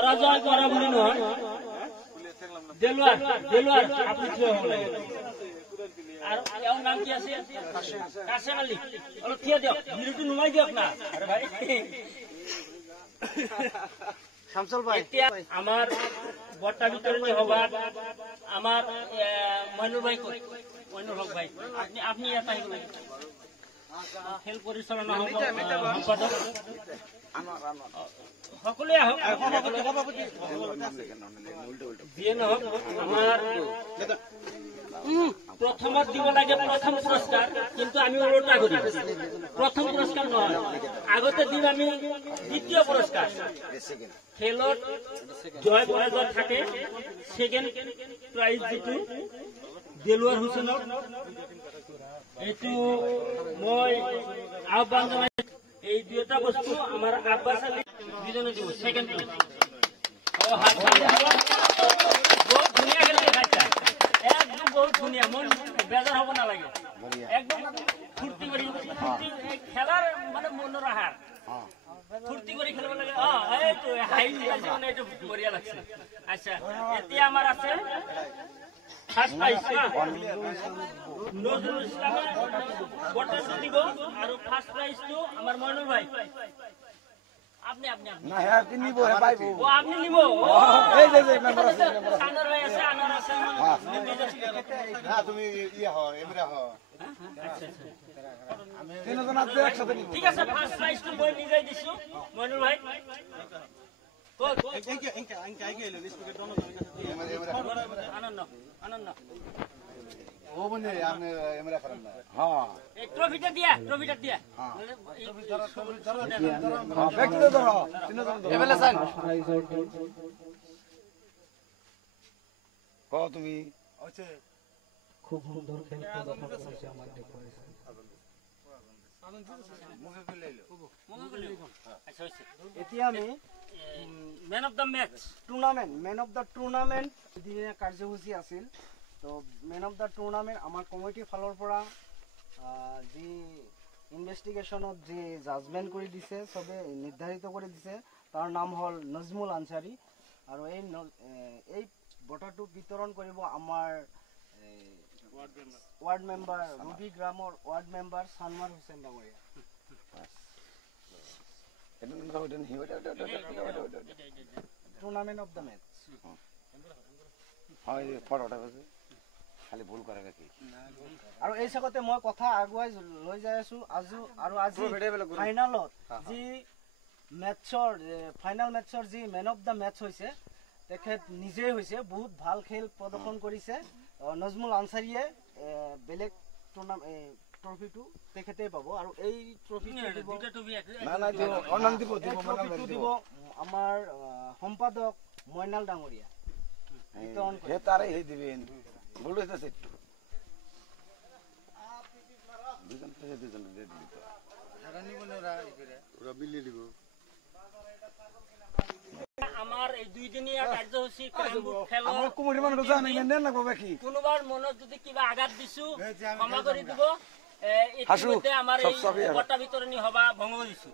পরাজয় করা বলি নয় দেলোয়ার আপনি থিয় হন আর এর নাম কি আছে কাশেম আলী ওলো থিয় দিও বিরুটি নুমাই দিও না আরে ভাই শামসুল ভাই আমার বট্টা বিতরণী হবার আমার মইনুল ভাই কই মইনুল হক ভাই আপনি এটা খেল পরিচালনা সম্পাদক সকলে যিয়ে নহওক আমার প্রথম দিব লাগে প্রথম পুরস্কার কিন্তু আমি ওটা করি প্রথম পুরস্কার নয় আগতে দিন আমি দ্বিতীয় পুরস্কার খেলত জয় পরাজয় থাকে সেকেন্ড প্রাইজ যেটো দেলোয়ার হুসেনক এইটো মই আহ্বান জনাই এই দুটা বস্তু আমার আব্বাস আলী দুজনে দিব সেকেন্ড প্রাইজ বহুত ধুনিয়া খেলে দেখাইছা একদম বহুত ধুনিয়া মন বেজার হব না লাগে একদম ফুর্তি করে খেলার মানে মনের আহার ফুর্তি করে খেলব লাগে এই তো হাই আছে মানে এটা বড়িয়া লাগছে আচ্ছা এতিয়া আমার আছে ফার্স্ট প্রাইজ নজরুল ইসলামের বটটা দিব আর ফার্স্ট প্রাইজ তো আমার মইনুল ভাই আপনি না হে আপনি নিব হে পাইবো ও আপনি নিব এই যে মেম্বার আছে আনোয়ার ভাই আছে আনোয়ার আছে না তুমি ইয়া হও এমরা হও আচ্ছা আমি তিনজন আছে একসাথে নিব ঠিক আছে ফার্স্ট প্রাইজ তো মই নিজেই দিছো মইনুল ভাই কো ইনকা আইগেলো স্পিকার দোনো আনন্দ ও বনে আপনি এমরা করেন না হ্যাঁ এই ট্রফিটা দিয়া হ্যাঁ ব্যক্তি ধরো তিনজন ধরো এভেলেশন কো তুমি আছে খুব সুন্দর খেল প্রদর্শন করেছে আমার ডেকোরেশন মুখে ফেলাইলো আচ্ছা হইছে এতিয়া আমি man of the match tournament man of the tournament দিনে কার্যসূচী আছিল তো ম্যান অফ দা টুর্নামেন্ট আমার কমিটির ফালৰ পৰা যি ইনভেস্টিগেশনত যি জাজমেন্ট কৰি দিছে সবে নিৰ্ধাৰিত কৰি দিছে তাৰ নাম হল নজমুল আনসাৰী আৰু এই বঁটাটো বিতৰণ কৰিব আমাৰ ওয়াৰ্ড মেম্বাৰ ৰবি গ্ৰামৰ ওয়াৰ্ড মেম্বাৰ সানওয়াৰ হোসেন ডাঙৰিয়া টুৰ্নামেন্ট অফ দা ম্যাচ হয় ফটোটা খালি ভুল কৰে কি আৰু এই সাগতে মই কথা আগুৱাই লৈ যাই আছো আৰু আজি ফাইনালত যি মেটছৰ ফাইনাল মেটছৰ যি ম্যান অফ দা ম্যাচ হৈছে তেখেত নিজে হৈছে বহুত ভাল খেল প্ৰদৰ্শন কৰিছে নজমুল আনসাৰীয়ে বেলেগ ট্ৰফিটো তেখেতে পাব আৰু এই ট্ৰফিটো দিব আমাৰ সম্পাদক মইনাল ডাঙৰীয়া বিতৰণ হে তাৰে হে দিবেন বলুতে সেটু দুজন থেকে দুজন দে দিত হারানি বলরা ইকরে ওরা বিলি দিব আমার এই দুই দিনিয়া কার্যসূচী খেল আমার কুমুরি মান গজা নাই নেন না বাকি কোনবার মনত যদি কিবা আঘাত দিছু ক্ষমা কৰি দিব এই ইতিমধ্যে আমাৰ এই বটা বিতৰণী হবা ভঙ্গ দিছু